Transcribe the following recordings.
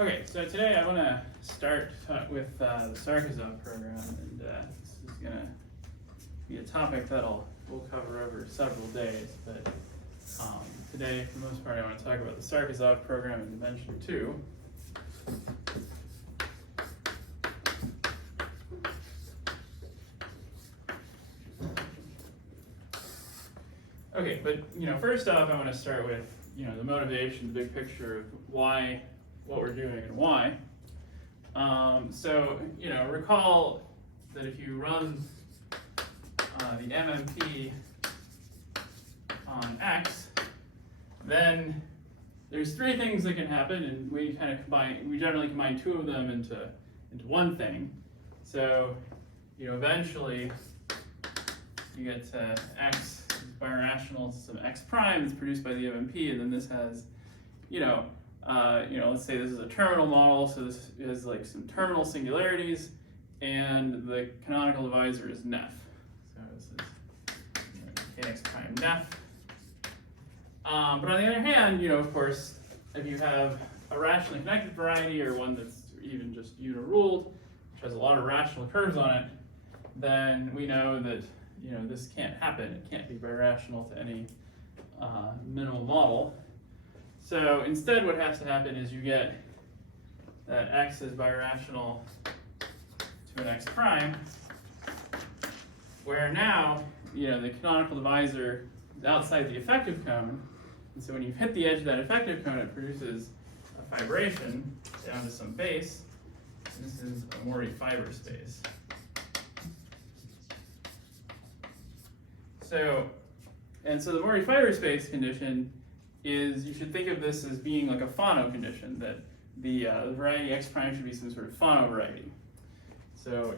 Okay, so today I want to start with the Sarkisov program, and this is going to be a topic that we'll cover over several days, but today, for the most part, I want to talk about the Sarkisov program in dimension 2. Okay, but first off, I want to start with the motivation, the big picture of why, what we're doing, and why. So recall that if you run the MMP on X, then there's three things that can happen, and we generally combine two of them into one thing. So eventually you get X birational, some X prime is produced by the MMP, and then this has, let's say this is a terminal model, so this has like some terminal singularities, and the canonical divisor is Nef. So this is Kx prime Nef. But on the other hand, of course, if you have a rationally connected variety or one that's even just uniruled, which has a lot of rational curves on it, then we know that this can't happen. It can't be birational to any minimal model. So instead, what has to happen is you get that X is birational to an X prime, where now the canonical divisor is outside the effective cone, and so when you hit the edge of that effective cone, it produces a fibration down to some base. And this is a Morey fiber space. So the Morey fiber space condition is, you should think of this as being like a Fano condition, that the variety X prime should be some sort of Fano variety. So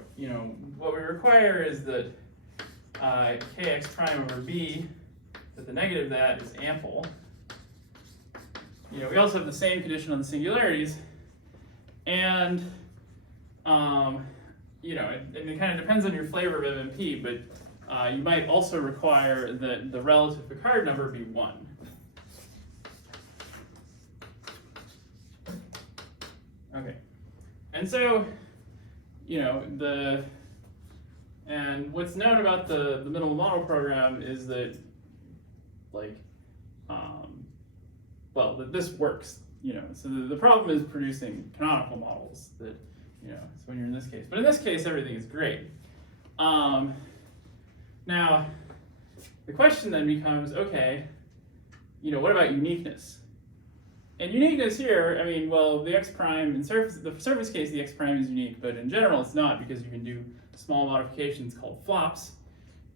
what we require is that Kx prime over B, that the negative of that is ample. We also have the same condition on the singularities, and it kind of depends on your flavor of MMP, but you might also require that the relative Picard number be 1. Okay, and so and what's known about the minimal model program is that that this works. So the problem is producing canonical models that so when you're in this case, but in this case everything is great. Now, the question then becomes, okay, what about uniqueness? And uniqueness here, the X prime, the surface case, the X prime is unique, but in general it's not, because you can do small modifications called flops.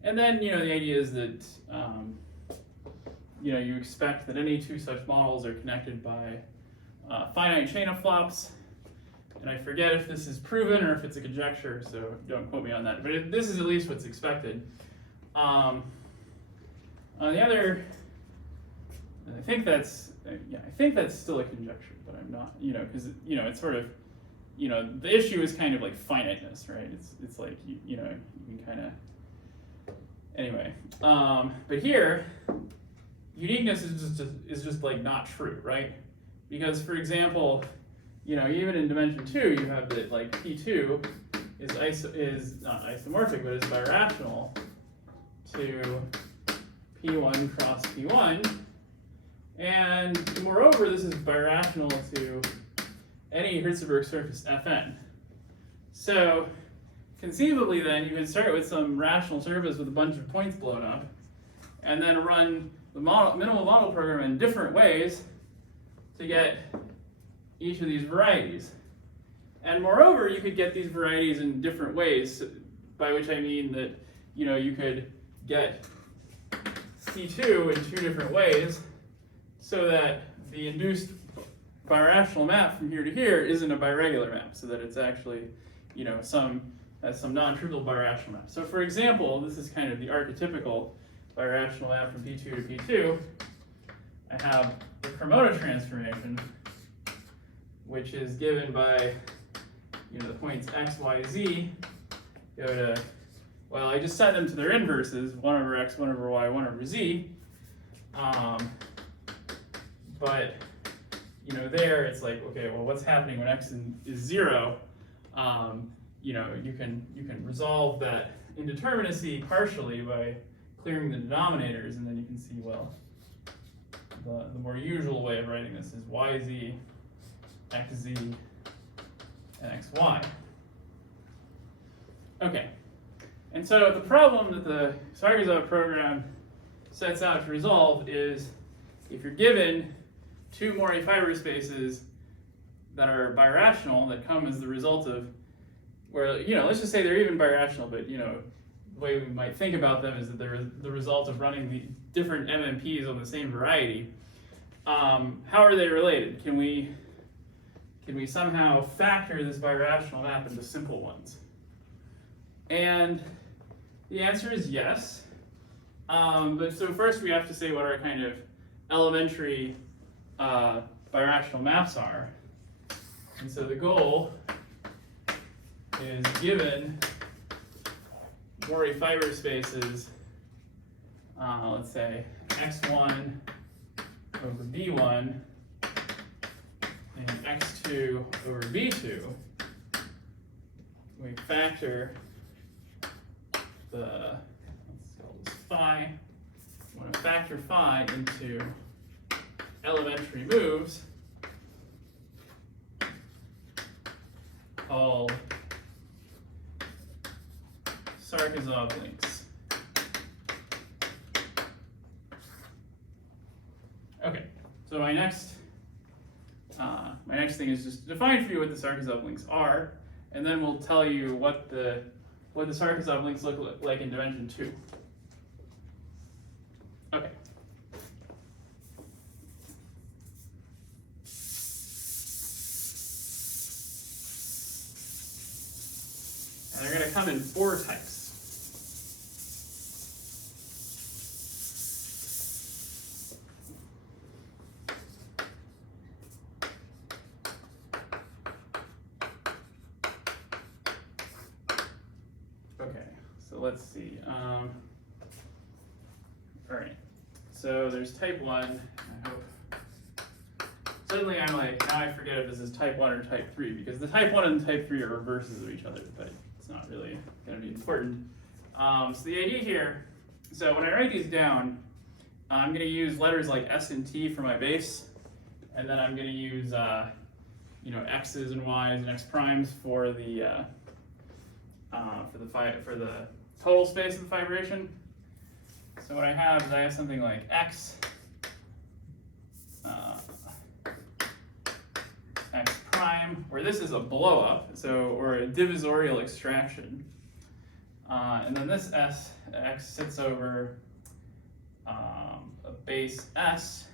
And then, the idea is that, you expect that any two such models are connected by a finite chain of flops. And I forget if this is proven or if it's a conjecture, so don't quote me on that. But this is at least what's expected. On the other, I think that's still a conjecture, but I'm not, because it's sort of, the issue is kind of like finiteness, right? It's like you can kind of, anyway. But here, uniqueness is just like not true, right? Because, for example, even in dimension 2, you have that like P2 is not isomorphic, but is birational to P1 cross P1, and moreover, this is birational to any Hertzberg surface Fn. So conceivably, then you could start with some rational surface with a bunch of points blown up, and then run the minimal model program in different ways to get each of these varieties. And moreover, you could get these varieties in different ways, by which I mean that you could get P2 in two different ways, so that the induced birational map from here to here isn't a biregular map, so that it's actually some non-trivial birational map. So for example, this is kind of the archetypical birational map from P2 to P2. I have the Cremona transformation, which is given by the points x, y, z go to, well, I just set them to their inverses, 1 over x, 1 over y, 1 over z. But there it's like, okay, well, what's happening when x is 0? You can resolve that indeterminacy partially by clearing the denominators, and then you can see, well, the more usual way of writing this is yz, xz, and xy. Okay, and so the problem that the Sarkisov program sets out to resolve is if you're given two Mori fiber spaces that are birational, that come as the result of, where, let's just say they're even birational, but, the way we might think about them is that they're the result of running the different MMPs on the same variety. How are they related? Can we somehow factor this birational map into simple ones? And the answer is yes. But so first we have to say what our kind of elementary birational maps are. And so the goal is, given Mori fiber spaces, let's say x1 over b1 and x2 over b2, we factor the, let's call this phi. We want to factor phi into elementary moves called Sarkisov links. Okay, so my next thing is just to define for you what the Sarkisov links are, and then we'll tell you what the Sarkisov links look like in dimension 2. Okay. And they're going to come in 4 types. Okay, so let's see. All right, so there's type 1. I hope. Suddenly I'm like, now I forget if this is type 1 or type 3, because the type 1 and the type 3 are reverses of each other, but it's not really going to be important. So the idea here, so when I write these down, I'm going to use letters like S and T for my base, and then I'm going to use X's and Y's and X primes for the total space of the fibration. So what I have is I have something like X, X prime, where this is a blow up, or a divisorial extraction. And then this X sits over a base S.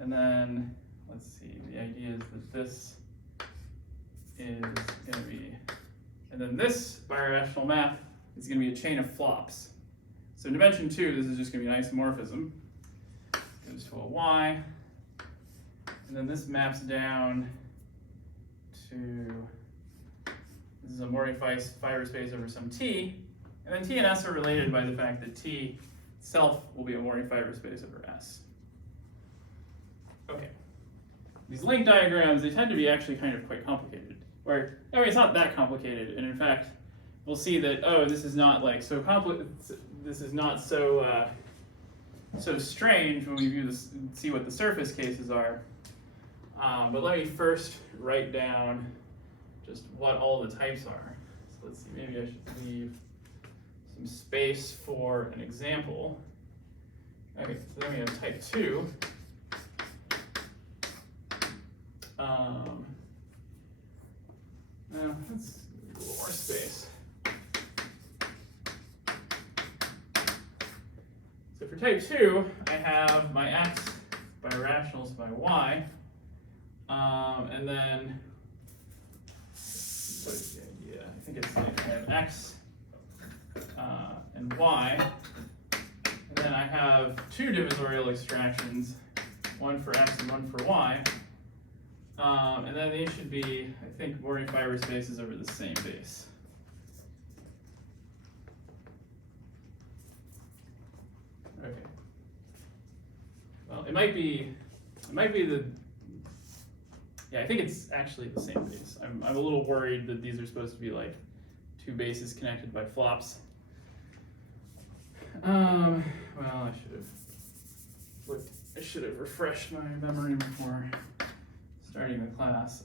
And then, let's see, the idea is that this is going to be, and then this birational map is going to be a chain of flops. So in dimension 2, this is just going to be an isomorphism. It goes to a Y. And then this maps down to, this is a Mori fiber space over some T. And then T and S are related by the fact that T itself will be a Mori fiber space over S. Okay. These link diagrams, they tend to be actually kind of quite complicated. Or, it's not that complicated. And in fact, we'll see that, this is not like so complicated. This is not so so strange when we view this and see what the surface cases are. But let me first write down just what all the types are. So let's see, maybe I should leave some space for an example. Okay, so then we have type 2. That's a little more space. So for type 2, I have my X birationals by Y. And then, what is the idea? I think it's like I have X and Y. And then I have 2 divisorial extractions, one for X and one for Y. And then these should be, I think, Mori fiber spaces over the same base. Okay. Well, it might be the Yeah, I think it's actually the same base. I'm a little worried that these are supposed to be like two bases connected by flops. Well, I should have refreshed my memory before starting the class.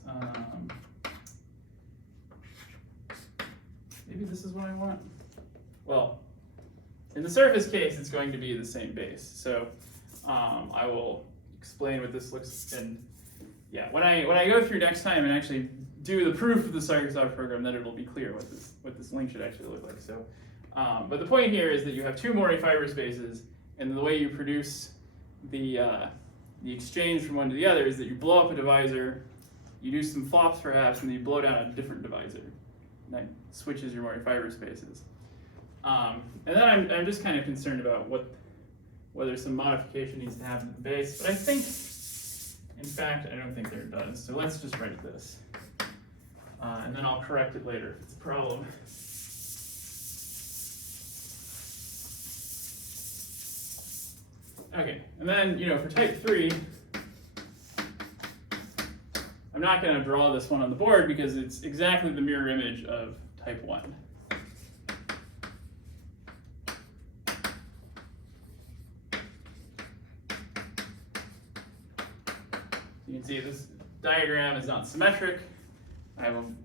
Maybe this is what I want. Well, in the surface case, it's going to be the same base. So I will explain what this looks. And yeah, when I go through next time and actually do the proof of the Sarkisov program, then it'll be clear what this link should actually look like. So, but the point here is that you have two Morey fiber spaces, and the way you produce the exchange from one to the other is that you blow up a divisor, you do some flops perhaps, and then you blow down a different divisor. And that switches your Morey fiber spaces. And then I'm just kind of concerned about whether some modification needs to happen to the base, but I think, in fact, I don't think there does. So let's just write this. And then I'll correct it later if it's a problem. Okay, and then, for type 3, I'm not going to draw this one on the board because it's exactly the mirror image of type 1. You can see this diagram is not symmetric. I'm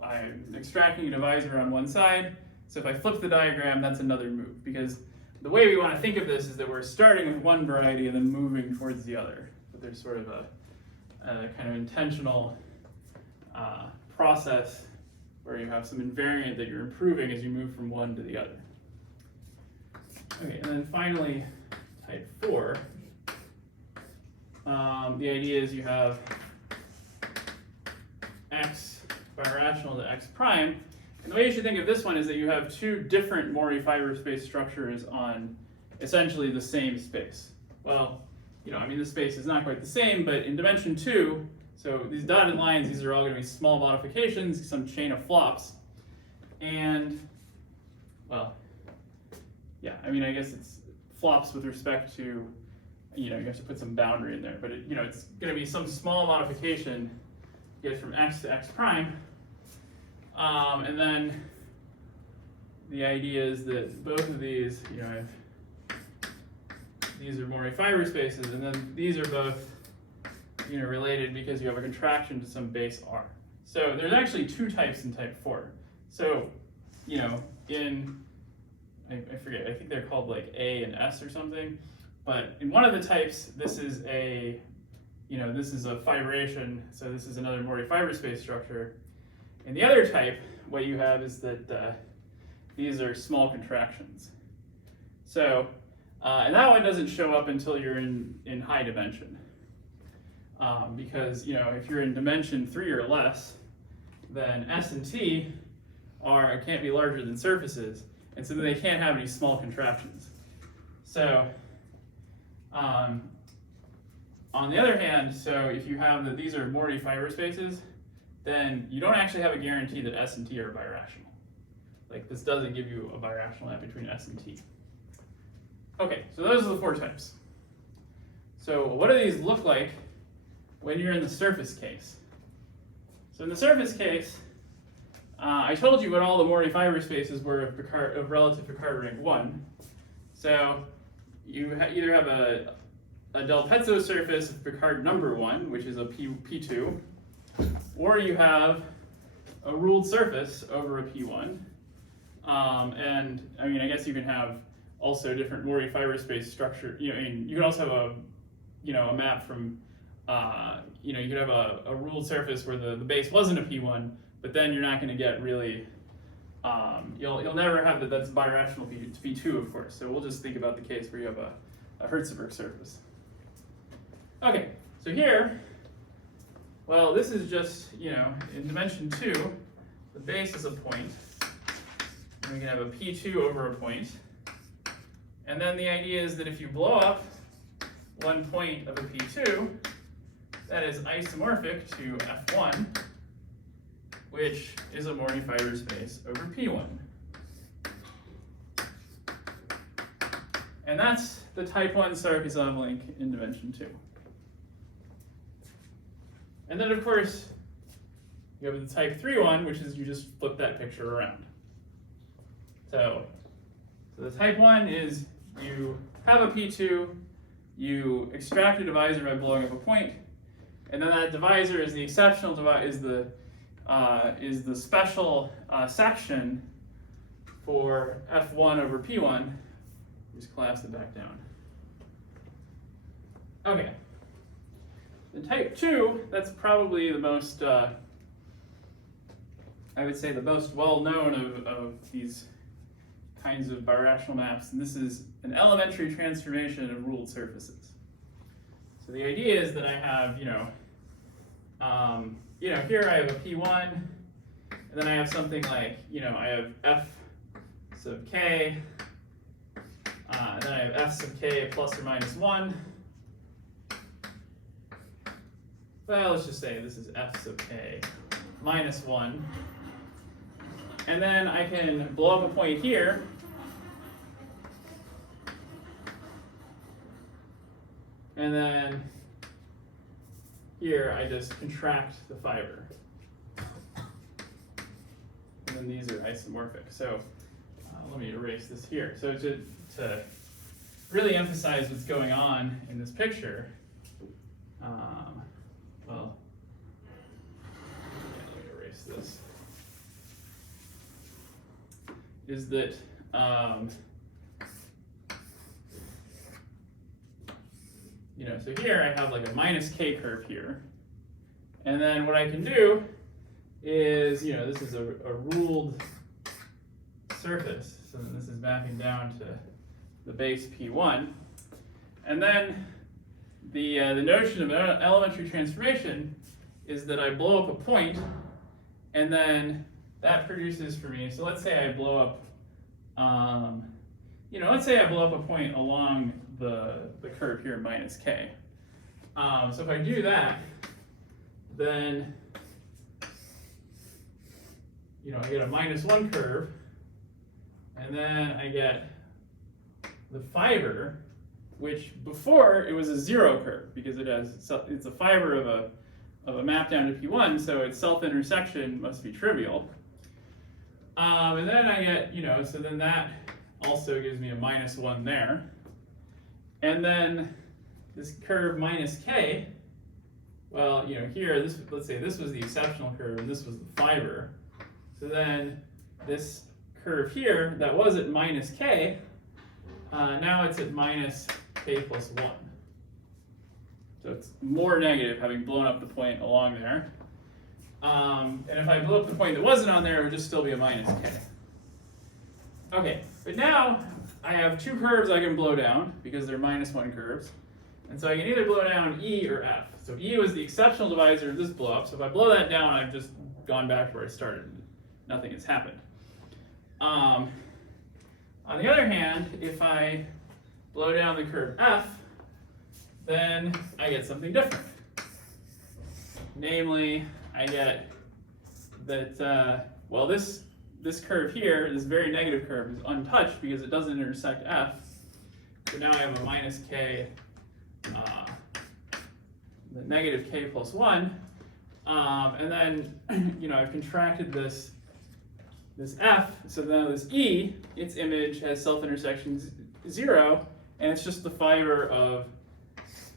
extracting a divisor on one side, so if I flip the diagram, that's another move, because the way we want to think of this is that we're starting with one variety and then moving towards the other. But there's sort of a kind of intentional process where you have some invariant that you're improving as you move from one to the other. Okay, and then finally, type 4. The idea is you have x birational to x prime. And the way you should think of this one is that you have two different Morey fiber space structures on essentially the same space. Well, the space is not quite the same, but in dimension 2, so these dotted lines, these are all going to be small modifications, some chain of flops. And, well, yeah, I guess it's flops with respect to, you have to put some boundary in there, but it's going to be some small modification, get from x to x prime. And then the idea is that both of these, these are Morey fiber spaces, and then these are both, related because you have a contraction to some base r. So there's actually two types in type 4. So, I forget, I think they're called like A and S or something. But in one of the types, this is a fibration, so this is another Morey fiber space structure. In the other type, what you have is that these are small contractions. So, and that one doesn't show up until you're in high dimension. Because, if you're in dimension 3 or less, then S and T can't be larger than surfaces, and so they can't have any small contractions. So, on the other hand, so if you have that these are Morey fiber spaces, then you don't actually have a guarantee that S and T are birational. Like, this doesn't give you a birational map between S and T. Okay, so those are the 4 types. So what do these look like when you're in the surface case? So in the surface case, I told you what all the Morey fiber spaces were of relative Picard rank 1. So you either have a del Pezzo surface of Picard number 1, which is a P2, or you have a ruled surface over a P1. And I guess you can have also different Morey fiber space structure. You can also have a map from, you could have a ruled surface where the base wasn't a P1, but then you're not going to get really, you'll never have that's birational P2, of course. So we'll just think about the case where you have a Hertzberg surface. Okay, so here, well, this is just, in dimension 2, the base is a point, and we can have a P2 over a point. And then the idea is that if you blow up one point of a P2, that is isomorphic to F1, which is a Morey fiber space over P1. And that's the type 1 Sarkisov link in dimension 2. And then, of course, You have the type 3 one, which is you just flip that picture around. So the type 1 is you have a P2, you extract a divisor by blowing up a point, and then that divisor is the exceptional divisor, is the special section for F1 over P1. Just collapse it back down. Okay. The type 2, that's probably the most, I would say the most well-known of these kinds of birational maps, and this is an elementary transformation of ruled surfaces. So the idea is that I have, here I have a P1, and then I have something like, I have F sub k, then I have F sub k plus or minus 1. Well, let's just say this is F sub k minus 1. And then I can blow up a point here. And then here I just contract the fiber. And then these are isomorphic. So let me erase this here. So to really emphasize what's going on in this picture, let me erase this, is that so here I have like a minus k curve here, and then what I can do is, this is a ruled surface, so then this is mapping down to the base P1, and then the notion of elementary transformation is that I blow up a point, and then that produces for me, so let's say I blow up, let's say I blow up a point along the curve here, minus k. So if I do that, then, I get a minus 1 curve, and then I get the fiber, which before it was a 0 curve, because it's a fiber of a map down to P1, so its self-intersection must be trivial. And then I get, so then that also gives me a minus 1 there. And then this curve minus k, well, here, let's say this was the exceptional curve and this was the fiber. So then this curve here, that was at minus k, now it's at minus k plus 1. So it's more negative, having blown up the point along there. And if I blew up the point that wasn't on there, it would just still be a minus k. Okay, but now I have two curves I can blow down because they're minus 1 curves. And so I can either blow down E or F. So E was the exceptional divisor of this blow up. So if I blow that down, I've just gone back to where I started. Nothing has happened. On the other hand, if I blow down the curve F, then I get something different. Namely, I get that, this curve here, this very negative curve, is untouched because it doesn't intersect F. So now I have a minus k, the negative k plus 1. And then, I've contracted this F, so now this E, its image has self-intersection 0, and it's just the fiber of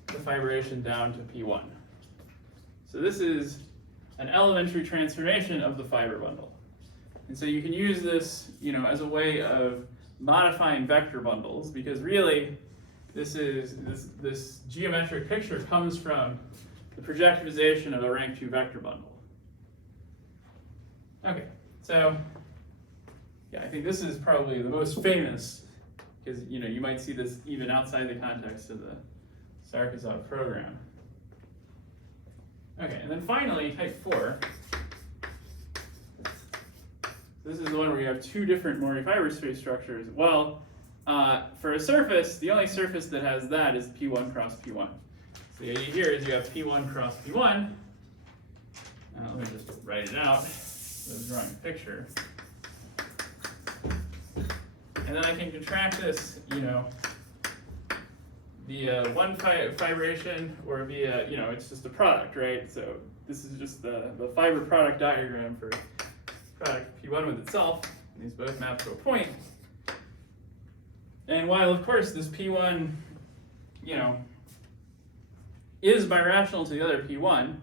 the fibration down to P1. So this is an elementary transformation of the fiber bundle. And so you can use this, as a way of modifying vector bundles, because really, this geometric picture comes from the projectivization of a rank 2 vector bundle. Okay, so yeah, I think this is probably the most famous, because you might see this even outside the context of the Sarkisov program. Okay, and then finally, type 4. This is the one where you have two different Mori fiber space structures. Well, for a surface, the only surface that has that is P1 cross P1. So the idea here is you have P1 cross P1. Let me just write it out. So I'm drawing a picture. And then I can contract this, one fibration or via, it's just a product, right? So this is just the fiber product diagram for product P1 with itself. These both map to a point. And while, of course, this P1, is birational to the other P1,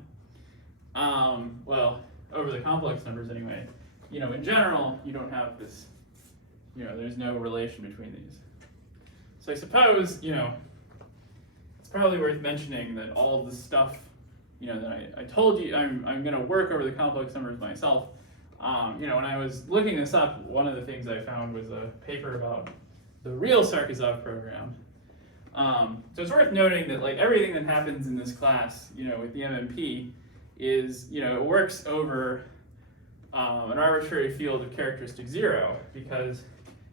well, over the complex numbers anyway, in general, you don't have this, there's no relation between these. So I suppose, it's probably worth mentioning that all of the stuff, that I told you, I'm going to work over the complex numbers myself. When I was looking this up, one of the things I found was a paper about the real Sarkisov program. So it's worth noting that like everything that happens in this class, with the MMP, is it works over an arbitrary field of characteristic 0 because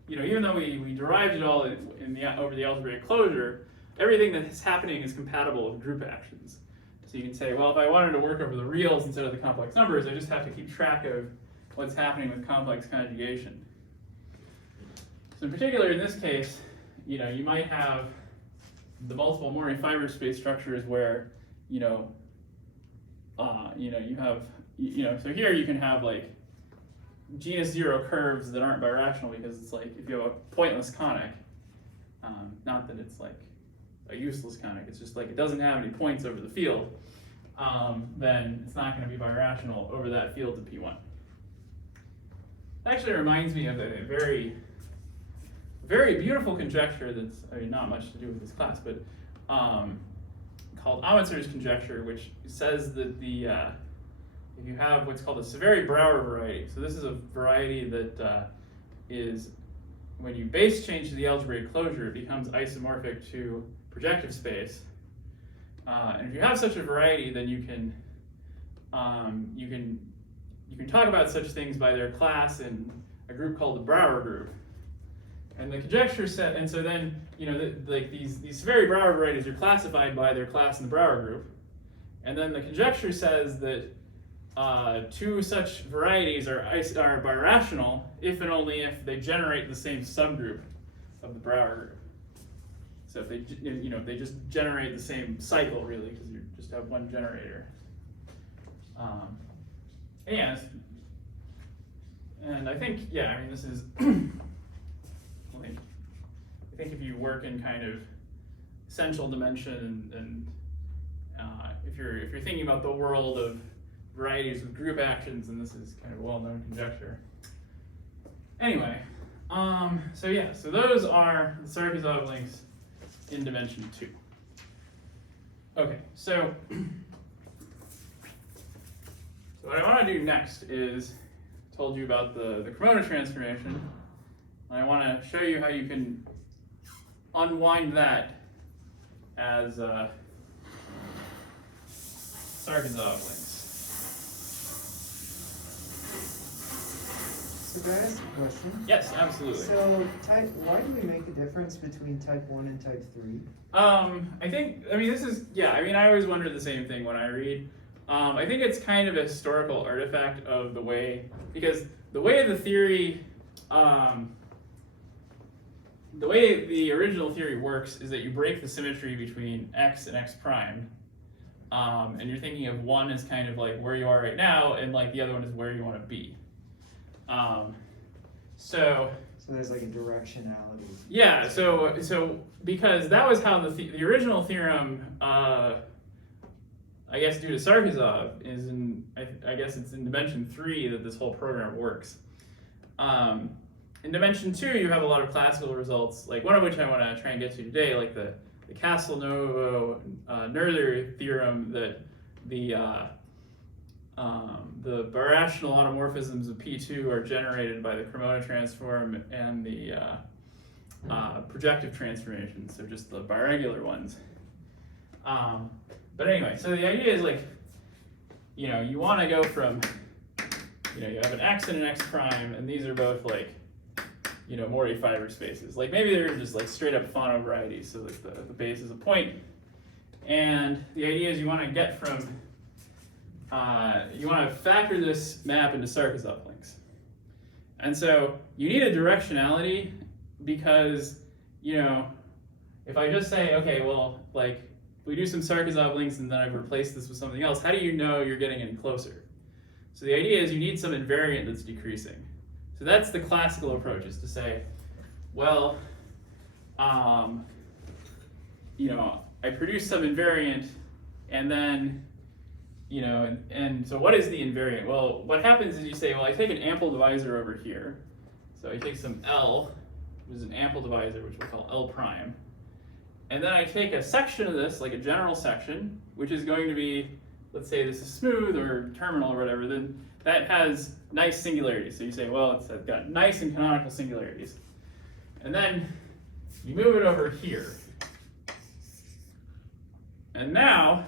even though we derived it all over the algebraic closure, everything that's happening is compatible with group actions. So you can say, well, if I wanted to work over the reals instead of the complex numbers, I just have to keep track of what's happening with complex conjugation. So in particular, in this case, you might have the multiple Mori fiber space structures where, you have, so here you can have like genus 0 curves that aren't birational because it's like if you have a pointless conic, not that it's like a useless conic, it's just like it doesn't have any points over the field, then it's not going to be birational over that field to P1. It actually reminds me of a very, very beautiful conjecture that's, not much to do with this class, but called Ametzer's conjecture, which says that if you have what's called a Savary-Brouwer variety, so this is a variety that is, when you base change to the algebraic closure, it becomes isomorphic to projective space. And if you have such a variety, then you can talk about such things by their class in a group called the Brouwer group. And the conjecture said, and so then, like these Savary-Brouwer varieties are classified by their class in the Brouwer group. And then the conjecture says that two such varieties are birational if and only if they generate the same subgroup of the Brouwer group. So if they, they just generate the same cycle, really, because you just have one generator. And I think, this is, I think if you work in kind of essential dimension and if you're thinking about the world of varieties with group actions, and this is kind of a well-known conjecture. Anyway, so those are the Sarkisov links in dimension 2. Okay, so what I want to do next is, told you about the Cremona transformation, and I want to show you how you can unwind that as Sarkisov links. So can I ask a question? Yes, absolutely. So why do we make a difference between type 1 and type 3? I always wonder the same thing when I read. I think it's kind of a historical artifact of the way, because the way the theory, the way the original theory works is that you break the symmetry between x and x prime, and you're thinking of one as kind of like where you are right now, and like the other one is where you want to be. So there's like a directionality. Yeah. So because that was how the original theorem, I guess due to Sarkisov, is in I guess it's in dimension 3 that this whole program works. In dimension 2, you have a lot of classical results, like one of which I want to try and get to today, like the Castelnuovo-Noether theorem that the birational automorphisms of P2 are generated by the Cremona transform and the projective transformations, so just the biregular ones. But anyway, so the idea is like, you want to go from, you have an x and an x prime, and these are both like, Mori fiber spaces. Like maybe they're just like straight up Fano varieties, so like the base is a point. And the idea is you want to get from, you want to factor this map into Sarkisov links. And so you need a directionality because, if I just say, okay, well, like, we do some Sarkisov links and then I've replaced this with something else, how do you know you're getting any closer? So the idea is you need some invariant that's decreasing. So that's the classical approach, is to say, well, you know, I produce some invariant, and then, you know, and so what is the invariant? Well, what happens is you say, well, I take an ample divisor over here. So I take some L, which is an ample divisor, which we'll call L prime. And then I take a section of this, like a general section, which is going to be, let's say this is smooth or terminal or whatever, then that has nice singularities. So you say, well, it's got nice and canonical singularities. And then you move it over here. And now,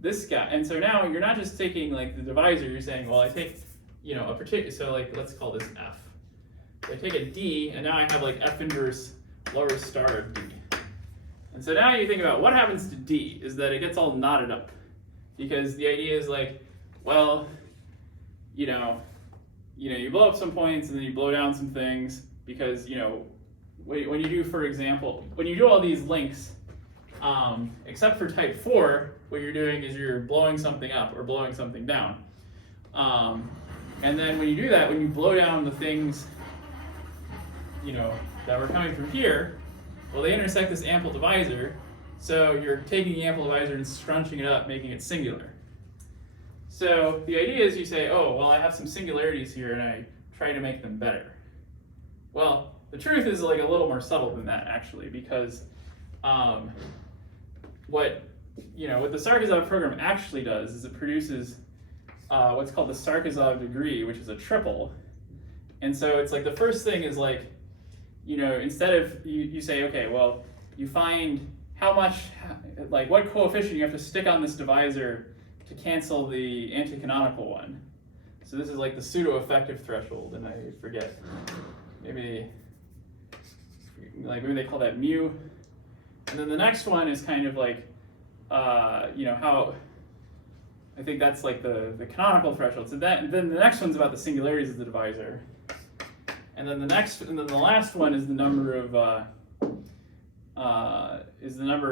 this guy, and so now you're not just taking like the divisor, you're saying, well, I take, you know, a particular, so like, let's call this F. So I take a D, and now I have like F inverse lower star of D. And so now you think about what happens to D, is that it gets all knotted up. Because the idea is like, well, you blow up some points and then you blow down some things, because, you know, when you do, for example, when you do all these links, except for type 4, what you're doing is you're blowing something up or blowing something down. And then when you do that, when you blow down the things, you know, that were coming from here, well, they intersect this ample divisor, so you're taking the ample divisor and scrunching it up, making it singular. So the idea is you say, oh, well, I have some singularities here, and I try to make them better. Well, the truth is like a little more subtle than that, actually, because what the Sarkisov program actually does is it produces what's called the Sarkisov degree, which is a triple. And so it's like the first thing is like, you know, instead of you say, okay, well, you find how much, like what coefficient you have to stick on this divisor to cancel the anticanonical one. So this is like the pseudo-effective threshold, and I forget, maybe they call that mu. And then the next one is kind of like, you know, how, I think that's like the canonical threshold. So then the next one's about the singularities of the divisor. And then the last one is the number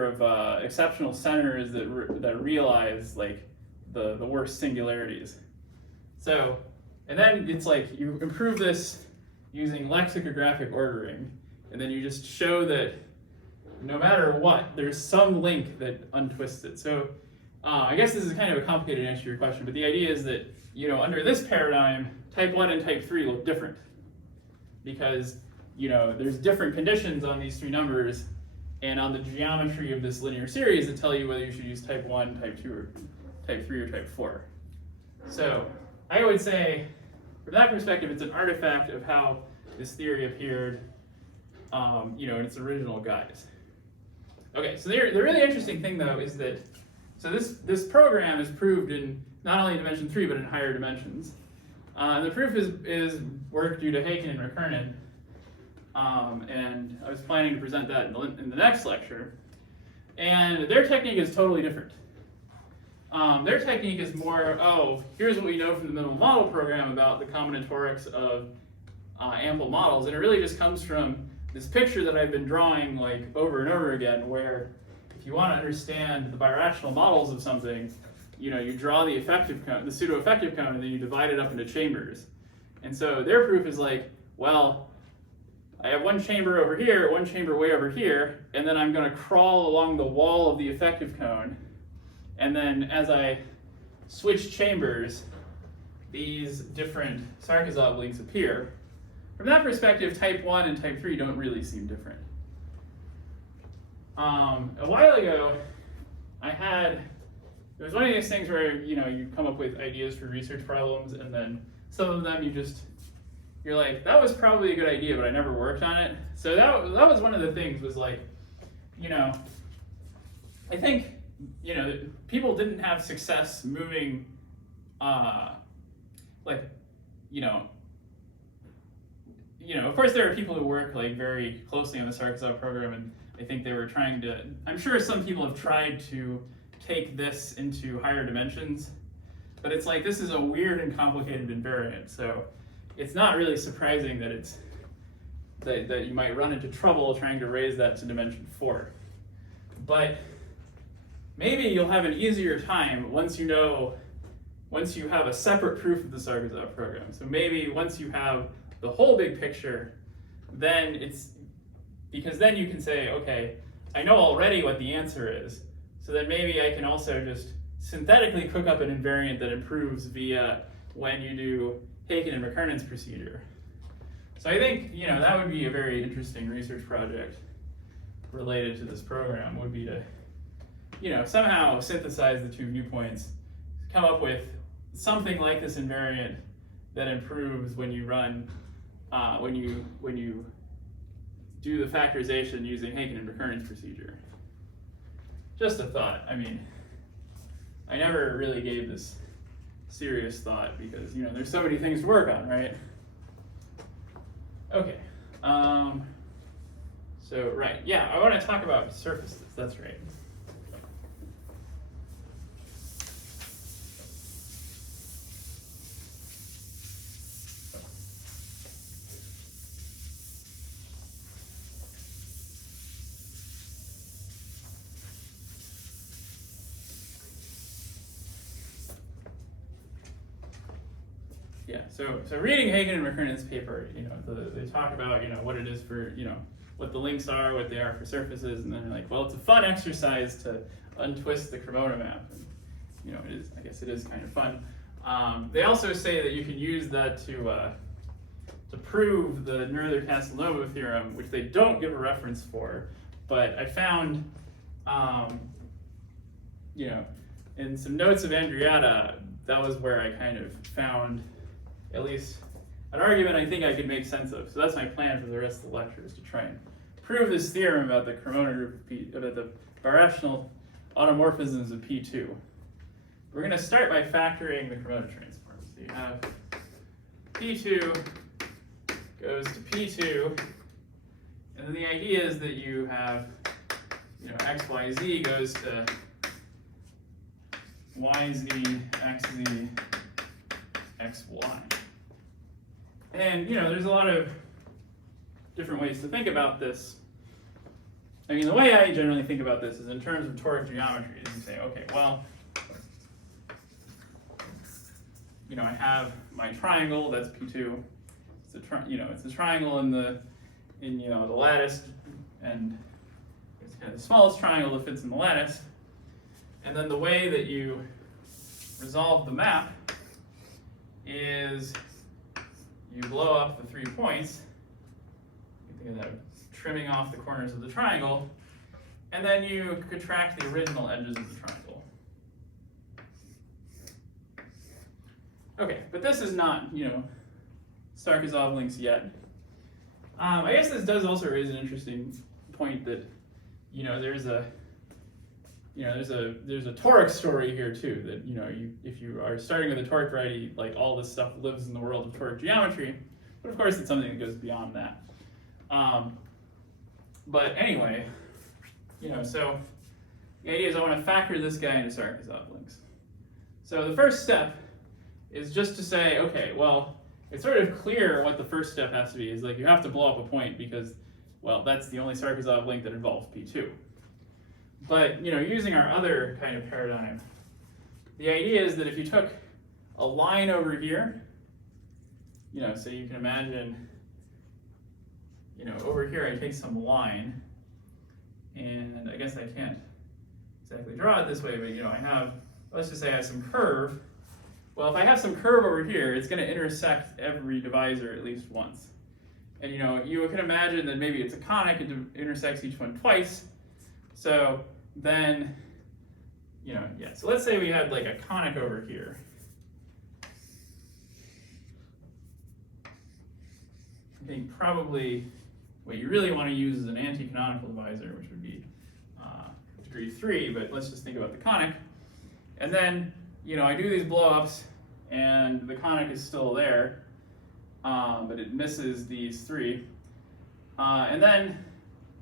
of exceptional centers that realize like the worst singularities. So, and then it's like you improve this using lexicographic ordering, and then you just show that no matter what, there's some link that untwists it. So I guess this is kind of a complicated answer to your question, but the idea is that, you know, under this paradigm, type 1 and type 3 look different, because, you know, there's different conditions on these three numbers and on the geometry of this linear series that tell you whether you should use type 1, type 2, or type 3, or type 4. So I would say, from that perspective, it's an artifact of how this theory appeared, you know, in its original guise. Okay, so the really interesting thing, though, is that, so this program is proved in not only dimension 3, but in higher dimensions. And the proof is work due to Haken and Rakernin, and I was planning to present that in the next lecture. And their technique is totally different. Their technique is more, oh, here's what we know from the minimal model program about the combinatorics of ample models, and it really just comes from this picture that I've been drawing like over and over again, where if you want to understand the birational models of something, you know, you draw the effective cone, the pseudo-effective cone, and then you divide it up into chambers. And so their proof is like, well, I have one chamber over here, one chamber way over here, and then I'm going to crawl along the wall of the effective cone, and then as I switch chambers, these different Sarkisov links appear. From that perspective, type 1 and type 3 don't really seem different. A while ago, it was one of these things where, you know, you come up with ideas for research problems, and then some of them you're like, that was probably a good idea, but I never worked on it. So that was one of the things, was like, you know, I think, you know, people didn't have success moving, like, you know, of course there are people who work like very closely on the Sarkisov program, and I think they were trying to, I'm sure some people have tried to take this into higher dimensions, but it's like, this is a weird and complicated invariant, so it's not really surprising that it's, that you might run into trouble trying to raise that to dimension 4. But maybe you'll have an easier time once you have a separate proof of the Sarkisov program. So maybe once you have the whole big picture, then because then you can say, okay, I know already what the answer is, so then maybe I can also just synthetically cook up an invariant that improves via when you do Haken and recurrence procedure. So I think, that would be a very interesting research project related to this program, would be to, somehow synthesize the two viewpoints, come up with something like this invariant that improves when you run, when you do the factorization using Haken and recurrence procedure. Just a thought. I mean, I never really gave this serious thought because, there's so many things to work on, right? Okay. So, right. Yeah, I want to talk about surfaces. That's right. Yeah, so reading Haken and recurrence paper, they talk about, what it is for, what the links are, what they are for surfaces, and then they're like, well, it's a fun exercise to untwist the Cremona map. And, I guess it is kind of fun. They also say that you can use that to prove the Noether-Casanova theorem, which they don't give a reference for, but I found, in some notes of Andriata, that was where I kind of found at least an argument I think I could make sense of. So that's my plan for the rest of the lecture, is to try and prove this theorem about the Cremona group of P, about the birational automorphisms of P2. We're going to start by factoring the Cremona transform. So you have P2 goes to P2, and then the idea is that you have, XYZ goes to YZ, XZ, XY. And, there's a lot of different ways to think about this. I mean, the way I generally think about this is in terms of toric geometry. You say, okay, well, I have my triangle, that's P2. It's a triangle in the lattice, and it's kind of the smallest triangle that fits in the lattice. And then the way that you resolve the map is you blow up the 3 points. You can think of that trimming off the corners of the triangle, and then you contract the original edges of the triangle. Okay, but this is not, Sarkisov links yet. I guess this does also raise an interesting point that, there's a toric story here too, that, if you are starting with a toric variety, like all this stuff lives in the world of toric geometry, but of course it's something that goes beyond that. But anyway, so the idea is I want to factor this guy into Sarkisov links. So the first step is just to say, okay, well, it's sort of clear what the first step has to be. Is like you have to blow up a point because, well, that's the only Sarkisov link that involves P2. But, using our other kind of paradigm, the idea is that if you took a line over here, so you can imagine, over here I take some line, and I guess I can't exactly draw it this way, but, I have, let's just say I have some curve. Well, if I have some curve over here, it's going to intersect every divisor at least once. And, you can imagine that maybe it's a conic, it intersects each one twice. So then, so let's say we had like a conic over here. I think probably what you really want to use is an anti-canonical divisor, which would be degree 3, but let's just think about the conic. And then, I do these blow-ups, and the conic is still there, but it misses these 3. And then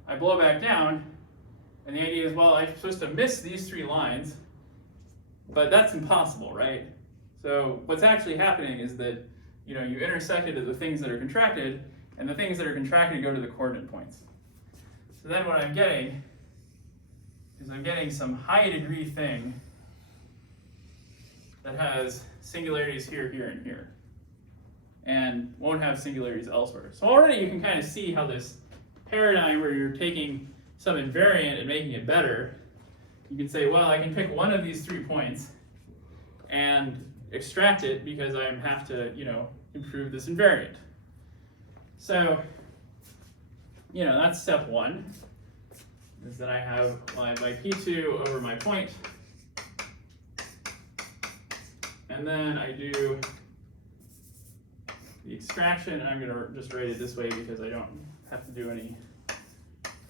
I blow back down, and the idea is, well, I'm supposed to miss these 3 lines, but that's impossible, right? So what's actually happening is that, you intersected at the things that are contracted, and the things that are contracted go to the coordinate points. So then what I'm getting is I'm getting some high degree thing that has singularities here, here, and here, and won't have singularities elsewhere. So already you can kind of see how this paradigm where you're taking some invariant and making it better, you can say, well, I can pick one of these 3 points and extract it because I have to, improve this invariant. So, that's step 1, is that I have my P2 over my point, and then I do the extraction, and I'm going to just write it this way because I don't have to do any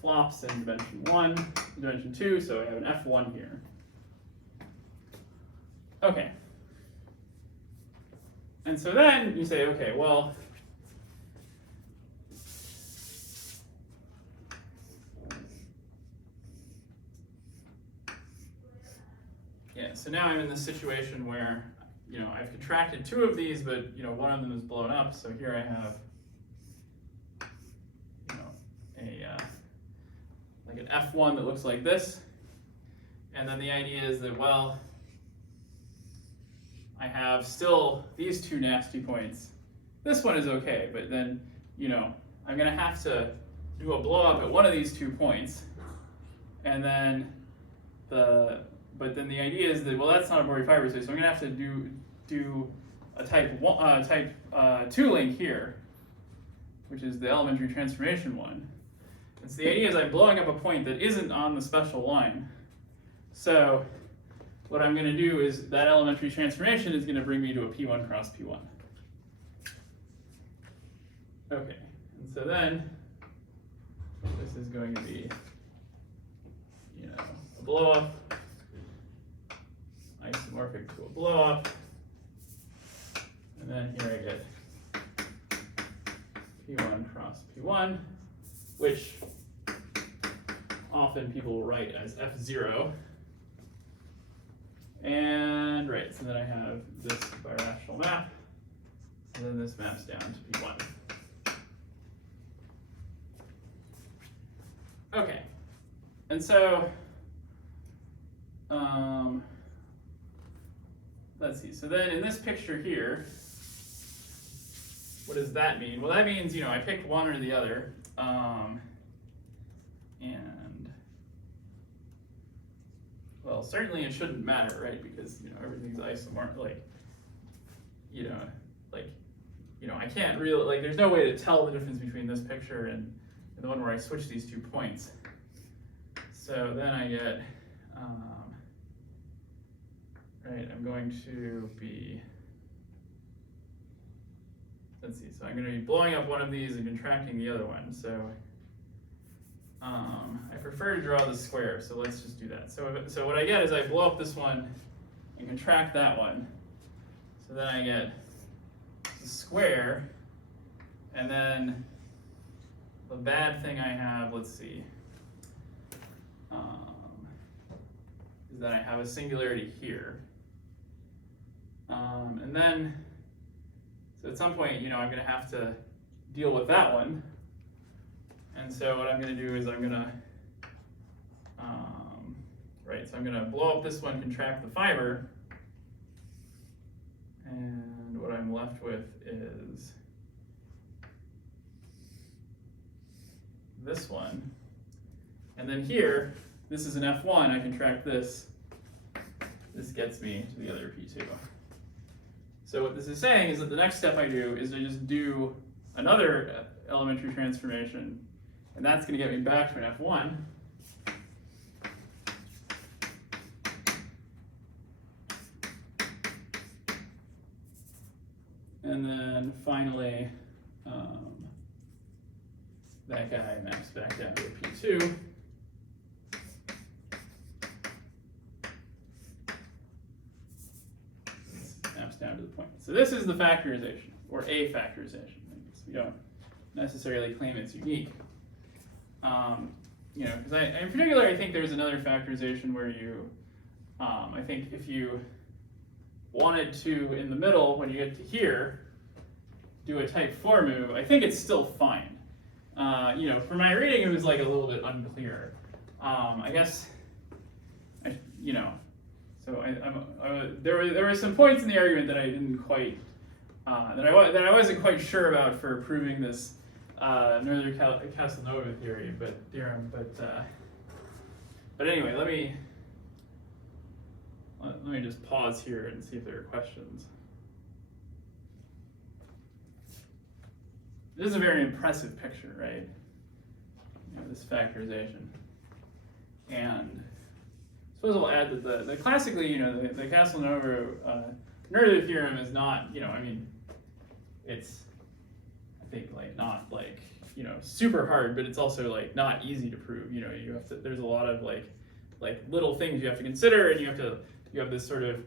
flops in dimension 1, dimension 2, so I have an F1 here. Okay. And so then you say, okay, well, yeah, so now I'm in this situation where, I've contracted 2 of these, but, one of them is blown up, so here I have, like an F1 that looks like this, and then the idea is that, well, I have still these 2 nasty points. This one is okay, but then, I'm gonna have to do a blow up at one of these 2 points, and then but then the idea is that, well, that's not a Borey fiber space, so I'm gonna have to do a type 2 link here, which is the elementary transformation one. And so the idea is I'm blowing up a point that isn't on the special line. So what I'm going to do is that elementary transformation is going to bring me to a P1 cross P1. Okay, and so then this is going to be, a blow up, isomorphic to a blow up, and then here I get P1 cross P1, which often people will write as F0. And right, so then I have this birational map, and then this maps down to P1. Okay, and so let's see, so then in this picture here, what does that mean? Well, that means, I picked one or the other, and, well, certainly it shouldn't matter, right? Because, everything's isomorphic, I can't really, there's no way to tell the difference between this picture and the one where I switch these 2 points. So then I get, right, I'm going to be, let's see, so I'm going to be blowing up one of these and contracting the other one. So I prefer to draw the square, so let's just do that. So what I get is I blow up this one and contract that one. So then I get the square, and then the bad thing I have, let's see, is that I have a singularity here. And then, so at some point, I'm going to have to deal with that one. And so what I'm going to do is I'm going to, so I'm going to blow up this one, contract the fiber, and what I'm left with is this one. And then here, this is an F1, I contract this. This gets me to the other P2. So what this is saying is that the next step I do is I just do another elementary transformation, and that's going to get me back to an F1. And then finally, that guy maps back down to a P2. This maps down to the point. So this is the factorization, or a factorization. We don't necessarily claim it's unique. Because in particular, I think there's another factorization where you, I think if you wanted to, in the middle, when you get to here, do a type 4 move, I think it's still fine. For my reading, it was like a little bit unclear. I guess, there were some points in the argument that I didn't quite, that I wasn't quite sure about for proving this Noether-Casanova theorem. But anyway, let me just pause here and see if there are questions. This is a very impressive picture, right? This factorization. And I suppose I'll add that the classically, the Casanova-Noether theorem is not, it's, I think, not super hard, but it's also not easy to prove. You have to, there's a lot of little things you have to consider, and you have this sort of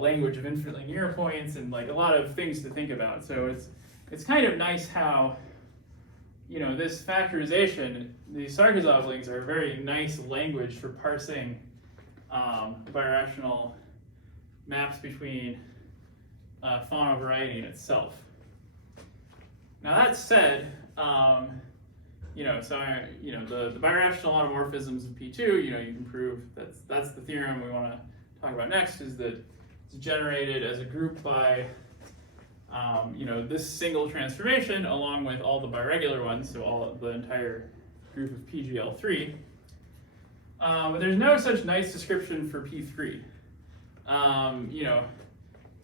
language of infinitely near points and a lot of things to think about. So it's kind of nice how, this factorization, these Sarkisov links are a very nice language for parsing birational maps between faunal variety in itself. Now that said, the birational automorphisms of P2, you can prove that's the theorem we want to talk about next, is that it's generated as a group by this single transformation along with all the biregular ones, so the entire group of PGL3. But there's no such nice description for P3.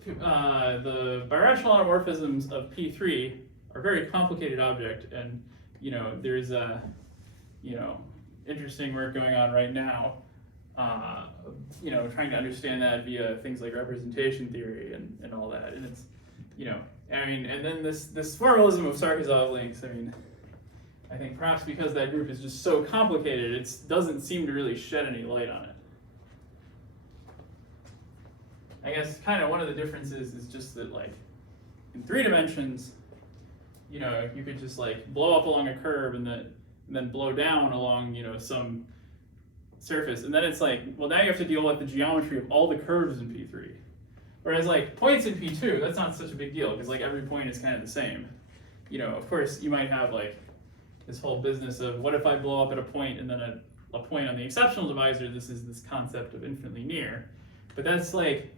The birational automorphisms of P3 are a very complicated object, and there's interesting work going on right now, trying to understand that via things like representation theory and all that. And it's, and then this formalism of Sarkisov links, I think perhaps because that group is just so complicated, it doesn't seem to really shed any light on it. I guess kind of one of the differences is just that in 3 dimensions, you could just blow up along a curve and then blow down along some surface, and then it's well, now you have to deal with the geometry of all the curves in P3. Whereas points in P2, that's not such a big deal because every point is kind of the same. Of course you might have this whole business of what if I blow up at a point and then a point on the exceptional divisor. This is this concept of infinitely near, but that's way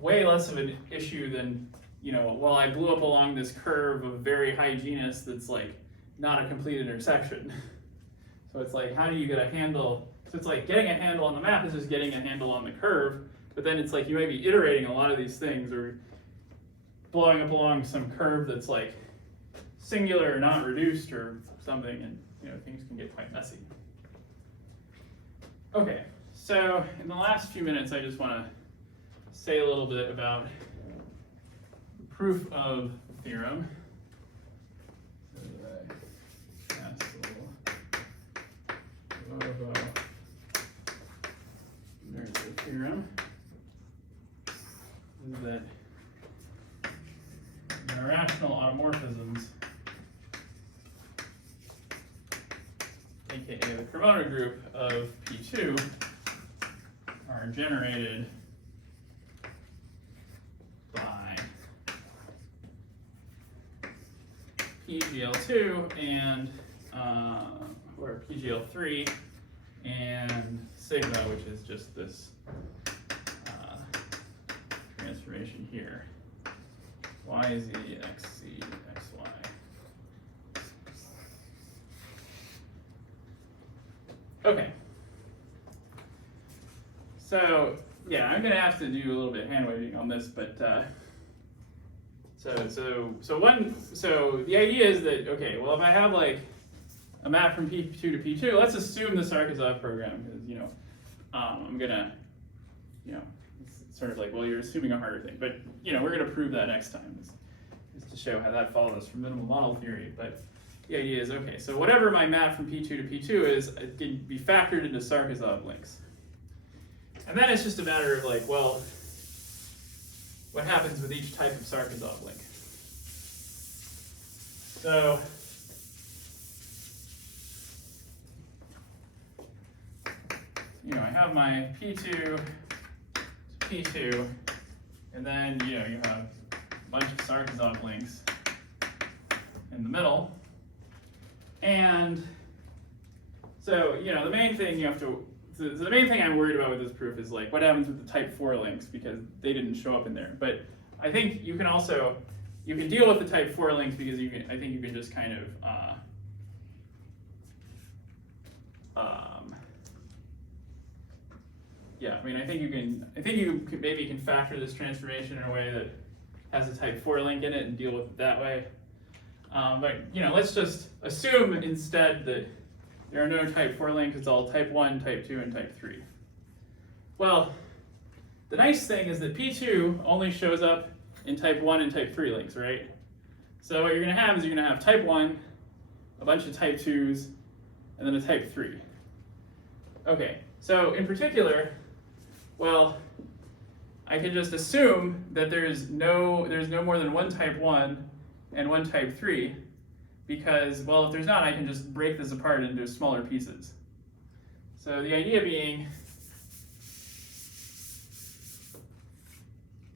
less of an issue than well, I blew up along this curve of very high genus that's not a complete intersection. So it's how do you get a handle? So it's getting a handle on the map is just getting a handle on the curve, but then it's you might be iterating a lot of these things or blowing up along some curve that's singular or not reduced or something, and things can get quite messy. Okay, so in the last few minutes I just want to say a little bit about the proof of the theorem. There's the theorem. Is that birational automorphisms, aka the Cremona group of P2, are generated by PGL2 and or PGL3 and sigma, which is just this transformation here, YZ, XZ, XY. Okay. So yeah, I'm gonna have to do a little bit of hand waving on this, but so the idea is that, okay, well, if I have a map from P2 to P2, let's assume the Sarkisov program, because I'm gonna, it's sort of well, you're assuming a harder thing, but we're gonna prove that next time, is to show how that follows from minimal model theory. But the idea is, okay, so whatever my map from P2 to P2 is, it can be factored into Sarkisov links. And then it's just a matter of well, what happens with each type of Sarkisov link? So I have my P2 to P2, and then you have a bunch of Sarkisov links in the middle. And so, you know, the main thing the main thing I'm worried about with this proof is like what happens with the type 4 links, because they didn't show up in there. But I think you can also, you can deal with the type 4 links because I think you can just kind of, yeah, I mean, I think you could maybe can factor this transformation in a way that has a type 4 link in it and deal with it that way. But, you know, let's just assume instead that there are no type 4 links, it's all type 1, type 2, and type 3. Well, the nice thing is that P2 only shows up in type 1 and type 3 links, right? So what you're going to have is you're going to have type 1, a bunch of type 2s, and then a type 3. Okay, so in particular, well, I can just assume that there's no more than one type 1 and one type 3, because, well, if there's not, I can just break this apart into smaller pieces. So the idea being,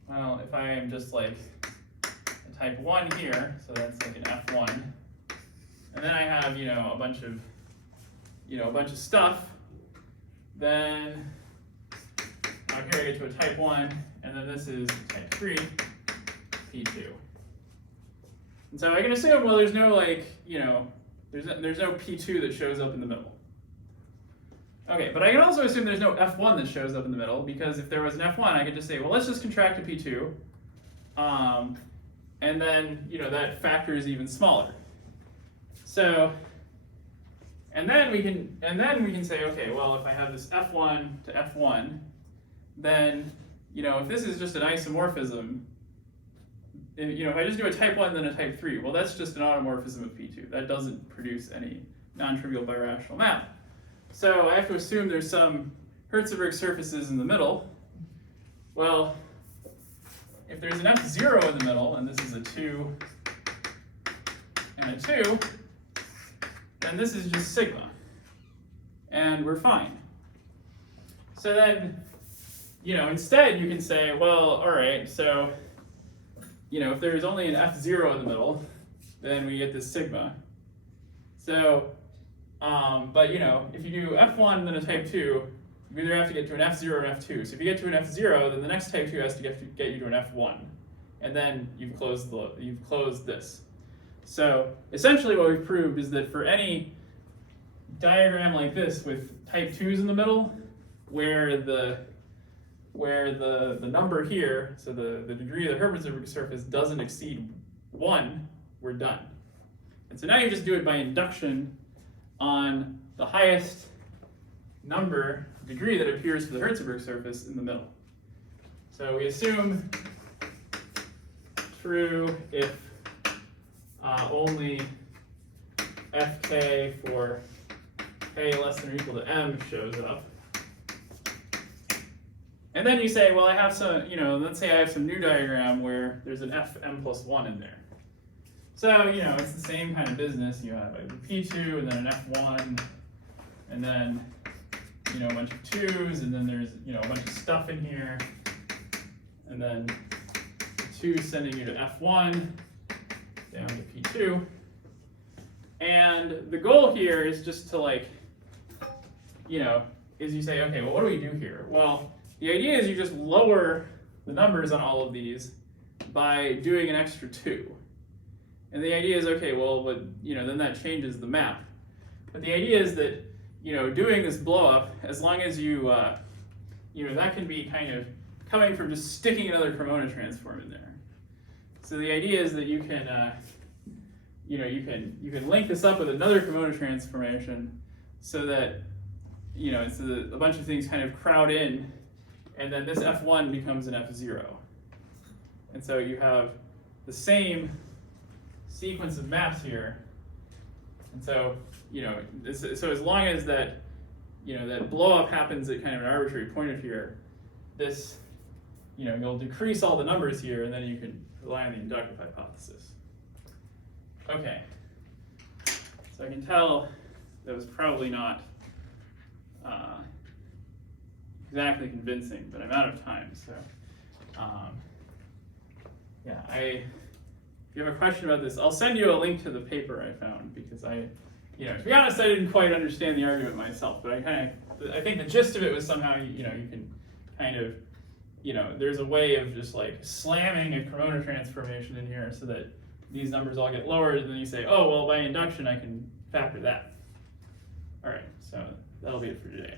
well, if I am just like a type 1 here, so that's like an F1, and then I have, you know, a bunch of stuff, then here I get to a type 1, and then this is type 3, P2. And so I can assume, well, there's no like, you know, there's no P2 that shows up in the middle. Okay, but I can also assume there's no F1 that shows up in the middle, because if there was an F1, I could just say, well, let's just contract a P2, and then, you know, that factor is even smaller. So, and then we can say, okay, well, if I have this F1 to F1, then, you know, if this is just an isomorphism, you know, if I just do a type 1 then a type 3, well, that's just an automorphism of P2. That doesn't produce any non-trivial birational map. So I have to assume there's some Hertzberg surfaces in the middle. Well, if there's an F0 in the middle, and this is a 2 and a 2, then this is just sigma. And we're fine. So then, you know, instead you can say, well, all right, so, you know, if there's only an F0 in the middle, then we get this sigma. So, but, you know, if you do F1 then a type 2, you either have to get to an F0 or an F2. So if you get to an F0, then the next type 2 has to get you to an F1. And then you've closed this. So essentially what we've proved is that for any diagram like this with type 2s in the middle, where the number here, so the degree of the Hertzberg surface doesn't exceed 1, we're done. And so now you just do it by induction on the highest degree that appears for the Hertzberg surface in the middle. So we assume true if only Fk for k less than or equal to m shows up. And then you say, well, I have some, you know, let's say I have some new diagram where there's an Fm plus 1 in there. So, you know, it's the same kind of business. You have a P2 and then an F1, and then, you know, a bunch of 2s, and then there's, you know, a bunch of stuff in here, and then 2 sending you to F1 down to P2. And the goal here is just to, like, you know, is you say, okay, well, what do we do here? Well, the idea is you just lower the numbers on all of these by doing an extra 2. And the idea is, okay, well, but, you know, then that changes the map. But the idea is that, you know, doing this blow up, as long as you, you know, that can be kind of coming from just sticking another Cremona transform in there. So the idea is that you can, you know, you can link this up with another Cremona transformation so that, you know, so that a bunch of things kind of crowd in, and then this F1 becomes an F0. And so you have the same sequence of maps here. And so, you know, so as long as that, you know, that blow up happens at kind of an arbitrary point of here, this, you know, you'll decrease all the numbers here, and then you can rely on the inductive hypothesis. Okay. So I can tell that was probably not exactly convincing, but I'm out of time. So, yeah, if you have a question about this, I'll send you a link to the paper I found, because to be honest, I didn't quite understand the argument myself, but I think the gist of it was somehow, you can kind of, there's a way of just like slamming a Cremona transformation in here so that these numbers all get lowered, and then you say, oh, well, by induction, I can factor that. All right, so that'll be it for today.